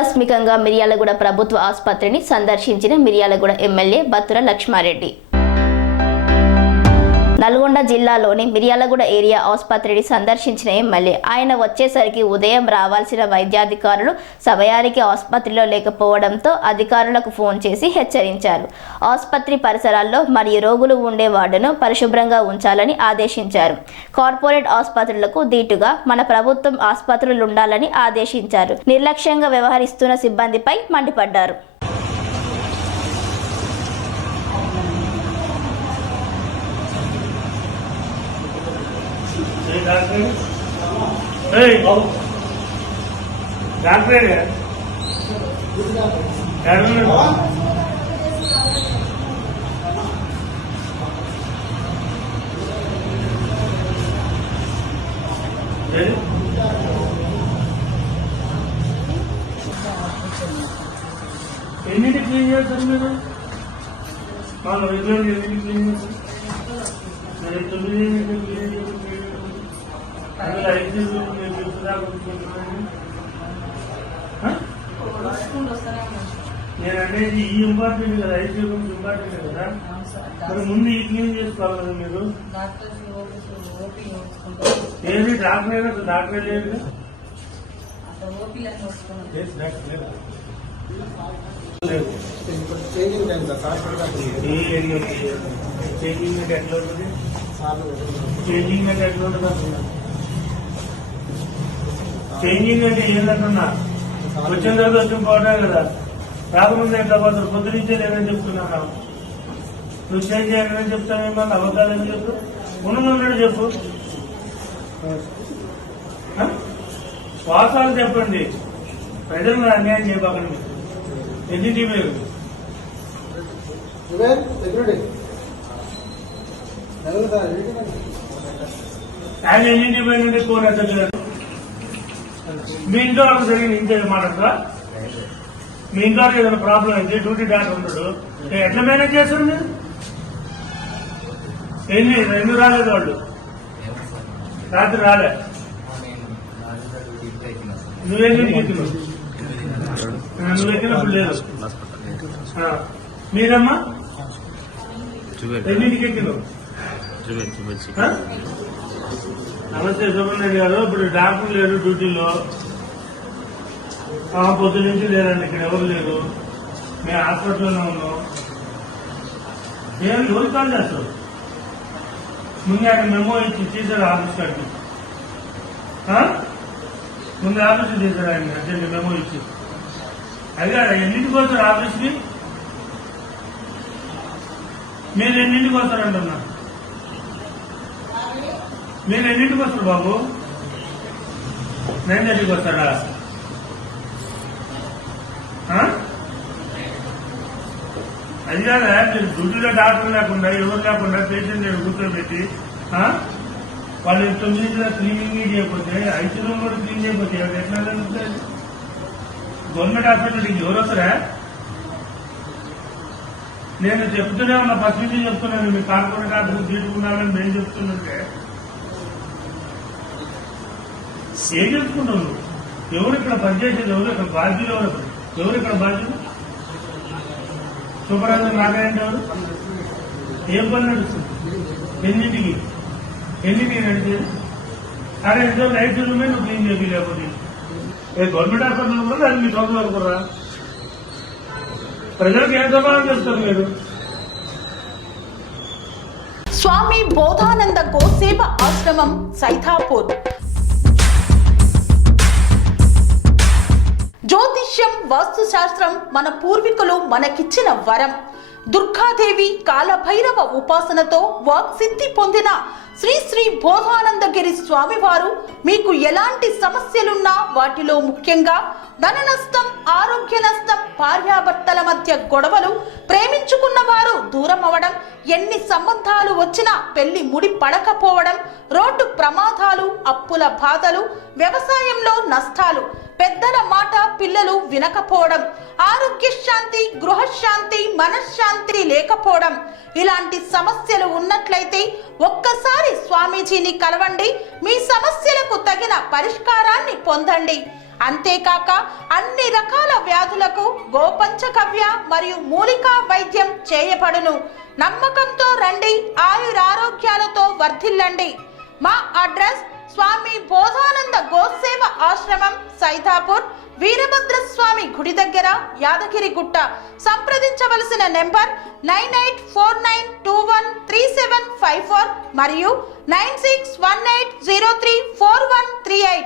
ఆకస్మికంగా మిర్యాలగూడ ప్రభుత్వ ఆసుపత్రిని సందర్శించిన మిర్యాలగూడ ఎమ్మెల్యే బత్తుల లక్ష్మారెడ్డి. నల్గొండ జిల్లాలోని మిర్యాలగూడ ఏరియా ఆసుపత్రిని సందర్శించిన ఎమ్మెల్యే ఆయన వచ్చేసరికి ఉదయం రావాల్సిన వైద్యాధికారులు సమయానికి ఆసుపత్రిలో లేకపోవడంతో అధికారులకు ఫోన్ చేసి హెచ్చరించారు. ఆసుపత్రి పరిసరాల్లో మరియు రోగులు ఉండే వార్డును పరిశుభ్రంగా ఉంచాలని ఆదేశించారు. కార్పొరేట్ ఆసుపత్రులకు దీటుగా మన ప్రభుత్వం ఆసుపత్రులు ఉండాలని ఆదేశించారు. నిర్లక్ష్యంగా వ్యవహరిస్తున్న సిబ్బందిపై మండిపడ్డారు. ఎన్నింటి క్లీన్ చేస్తారు మీరు? వాళ్ళు రెగ్యులర్ ఎన్నింటి క్లీన్ చేస్తారు? మీరు 9 క్లీన్ చేస్తారు. అందులో 5 మీరు నేను అనేది ఈ ఇంపార్టెంట్ కదా, 5 ఇంపార్టెంట్ కదా. మరి ముందు ఈ క్లీన్ చేసుకోవాలి కదా మీరు. ఏది డాక్టర్ అయినా డాక్టర్ లేదు. చేంజింగ్ అంటే ఎట్లా ఉంటుంది? చేంజింగ్ అంటే ఎట్లా ఉంటుంది? చేంజింగ్ అంటే ఏంటంటున్నా, వచ్చిన తర్వాత వచ్చి పోవటం కదా. రాకముందు ఎట్లా పోతారు? పొద్దు నుంచే లేదని చెప్తున్నాను. నువ్వు చేంజ్ చేయాలని చెప్తావేమో, అబద్ధాలని చెప్పు. ఉన్నది చెప్పు. వాసాలు చెప్పండి, ప్రజలను అన్యాయం చేయబాకండి. ఎన్నింటి మీరు ఆయన ఎన్నింటి పోయినంటే ఫోన్ ఎత్తలేదు. మీ ఇంట్లో వాళ్ళకి జరిగిన ఇంతే మాట్లాడతా. మీ ఇంట్లో ఏదైనా ప్రాబ్లం అయితే డ్యూటీ డాక్టర్ ఉంటాడు, ఎట్లా మేనేజ్ చేస్తారు మీరు? ఎన్ని రాలేదు వాళ్ళు? రాత్రి రాలే. నువ్వెన్నింటికి ఎక్కినావు? నువ్వు ఎక్కినప్పుడు లేదు. మీరమ్మా ఎన్నింటికి ఎక్కినావు? నమస్తే సుబ్రహ్మణ్యుడు గారు. ఇప్పుడు డాక్టర్ లేరు డ్యూటీలో, పొద్దు నుంచి లేరండి. ఇక్కడ ఎవరు లేరు, మేము హాస్పిటల్లోనే ఉన్నాం. ఏం రోజు కాల్ చేస్తారు? ముందు ఆయన మెమో ఇచ్చి తీసారు ఆఫీస్ కాడికి. ముందు ఆఫీస్కి తీసారు ఆయన అర్జెంట్ మెమో ఇచ్చి. అడిగా ఎన్నింటికి వస్తారు ఆఫీస్కి? మీరు ఎన్నింటికి వస్తారంటున్నా? మీరు ఎన్నింటికి వస్తారు బాబు? 9:30కి వస్తాడా? అది కాదా, మీరు డ్యూటీలో డాక్టర్ లేకుండా ఎవరు లేకుండా పేషెంట్ కూర్చోబెట్టి వాళ్ళు 9 క్లీనింగ్ చేయకపోతే, ఐసీలో కూడా క్లీన్ చేయకపోతే ఎట్లా జరుగుతుంది? గవర్నమెంట్ హాస్పిటల్కి ఎవరు వస్తారా? నేను చెప్తూనే ఉన్నా, ఫస్ట్ నుంచి చెప్తున్నాను. మీ కార్పొరేట్ హాస్పిటల్ తీసుకున్నారని నేను చెప్తుంటే ఏం చెప్పుకుంటావు? ఎవరు ఇక్కడ పనిచేసేది? ఎవరు ఇక్కడ బాధ్యులు? ఎవరు ఇక్కడ బాధ్యులు? సూపర్వైజర్ నాగాయంటే ఎవరు? ఏం పని నడుస్తుంది? ఎన్నింటికి నడిచేది? అరే ఎంతో లైట్ రూమే నువ్వు క్లీన్ చేయాలి. లేకపోతే గవర్నమెంట్ హాస్పిటల్ కూడా అది మీ సొంత వరకు కూడా ప్రజలకు ఏం సమాధానం చేస్తారు మీరు? స్వామి బోధానంద గోసేవ ఆశ్రమం సైథాపూర్. జ్యోతిష్యం, వాస్తుశాస్త్రం మన పూర్వీకులు మనకిచ్చిన వరం. దుర్గాదేవి, కాలభైరవ ఉపాసనతో వాక్సిద్ధి పొందిన శ్రీ శ్రీ బోధానందగిరి స్వామివారు మీకు ఎలాంటి సమస్యలున్నా, వాటిలో ముఖ్యంగా ధన నష్టం, ఆరోగ్య నష్టం, భార్యాభర్తల మధ్య గొడవలు, ప్రేమించుకున్న వారు దూరం అవడం, ఎన్ని సంబంధాలు వచ్చినా పెళ్లి ముడి పడకపోవడం, రోడ్డు ప్రమాదాలు, అప్పుల బాధలు, వ్యవసాయంలో నష్టాలు, పెద్దల మాట పిల్లలు వినకపోవడం, ఆరోగ్య శాంతి, గృహశాంతి, మనశ్శాంతి లేకపోవడం, ఇలాంటి సమస్యలు ఉన్నట్లయితే ఒక్కసారి స్వామీజీని కలవండి. మీ సమస్యలకు తగిన పరిష్కారాన్ని పొందండి. అంతేకాక అన్ని రకాల వ్యాధులకు గోపంచకవ్య మరియు మూలికా వైద్యం చేయబడును. నమ్మకంతో రండి, ఆయురారోగ్యాలతో వర్ధిల్లండి. మా అడ్రస్ స్వామి బోధానంద గోసేవ ఆశ్రమం, సైదాపూర్, వీరభద్రస్వామి గుడి దగ్గర, యాదగిరిగుట్ట. సంప్రదించవలసిన నెంబర్ 9849213754 మరియు 9618034138.